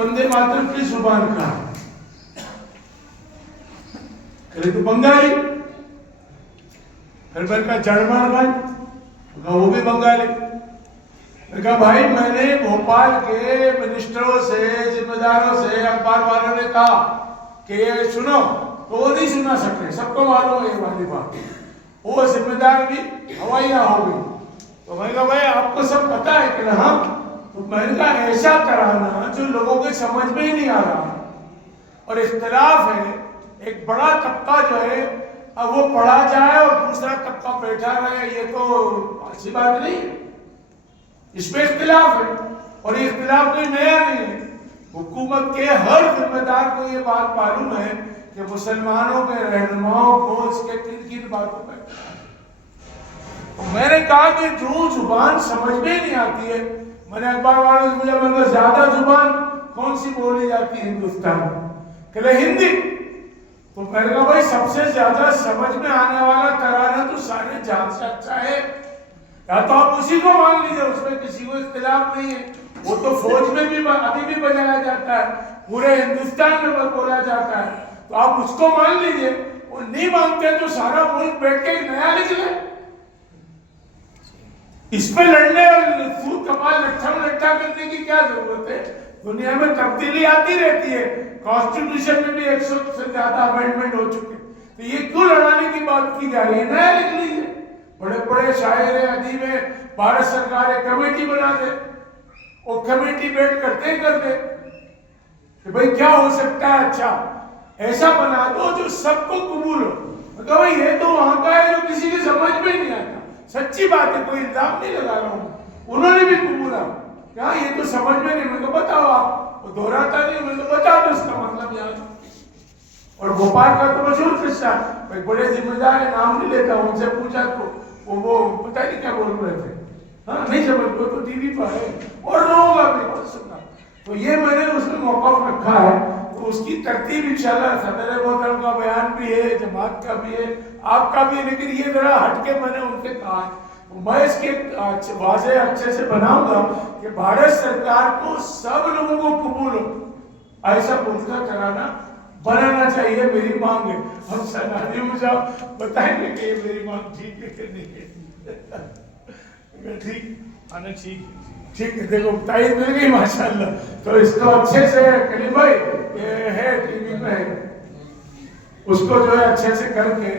वंदे मातरम किस जुबान का है? कहले तो बंगाली। फिर मैंने कहा जर्मन भाई, वो भी बंगाली। मैंने कहा भाई मैंने भोपाल के मिनिस्टरों से, जिम्मेदारों से, अखबार वालों ने कहा कि ये सुनो, तो वो नहीं सुना सकते, सबको मालूम है ये वाली बात। वो जिम्मेदार भी हवाई ना हो गई। तो मैंने कहा भाई आपको सब पता है कि ना? तो मैंने कहा ऐसा कराना जो लोगों के समझ में ही नहीं आ रहा, और इख्तिलाफ है, एक बड़ा तबका जो है अब वो पढ़ा जाए और दूसरा तबका बैठा रहे, ये तो अच्छी बात नहीं है। इसमें इख्तिलाफ है, और ये इख्तिलाफ कोई नया नहीं है। हुकूमत के हर जिम्मेदार को ये बात मालूम है कि मुसलमानों के रहनुमाओं को इसके किन किन बातों पर। तो मैंने कहा कि जो जुबान समझ में नहीं आती है, मैंने अखबार वालों से पूछा, मैंने ज्यादा जुबान कौन सी बोली जाती है हिंदुस्तान में? कहले हिंदी। तो मैंने कहा भाई सबसे ज्यादा समझ में आने वाला तराना तो सारे जहां से अच्छा है, या तो आप उसी को मान लीजिए, उसमें किसी को इख्तिलाफ नहीं है। वो तो फौज में भी अभी भी बजाया जाता है, पूरे हिंदुस्तान में बोला जाता है, तो आप उसको मान लीजिए। वो नहीं मानते तो सारा मुल्क बैठ के नया लिख ले। इस पे लड़ने और सूद कपाल लट्ठा करने की क्या जरूरत है? दुनिया में तब्दीली आती रहती है, कॉन्स्टिट्यूशन में भी 100 से ज्यादा अमेंडमेंट हो चुके, तो ये क्यों लड़ाने की बात की जा रही है? नया लिख लीजिए। बड़े बड़े शायर अदीब है, भारत सरकार एक कमेटी बना दे, और कमेटी बैठ करते कि भाई क्या हो सकता है, अच्छा ऐसा बना दो जो सबको कबूल हो। मतलब भाई ये तो वहां का है जो किसी की समझ में नहीं आता। सच्ची बात है, कोई इल्जाम नहीं लगा रहा हूं। उन्होंने भी कबूला, क्या ये तो समझ में नहीं। मैं तो बताओ आप, वो दोहराता नहीं, मैं तो बता दो इसका मतलब यार। और भोपाल का तो मशहूर किस्सा, भाई बड़े जिम्मेदार है, नाम नहीं लेता, उनसे पूछा तो वो पता नहीं क्या बोल रहे थे, हाँ नहीं समझ, वो तो टीवी पर है और लोगों का भी बहुत सुना। तो ये मैंने उसमें मौक़िफ़ रखा है, तो उसकी तरतीब इंशाल्लाह सदर मोहतरम का बयान भी है, जमात का भी है, आपका भी है, लेकिन ये जरा हटके मैंने उनसे कहा है। मैं इसके वाज़े अच्छे से बनाऊंगा कि भारत सरकार को सब लोगों को कबूल हो, ऐसा मुल्क का तराना बनाना चाहिए, मेरी मांग है। हम सनादी साहब बताएंगे कि ये मेरी मांग ठीक है कि नहीं है। ठीक आना, ठीक है, देखो तारीफ मिल गई माशाल्लाह। तो इसको अच्छे से करीम भाई, ये है टीवी में, उसको जो है अच्छे से करके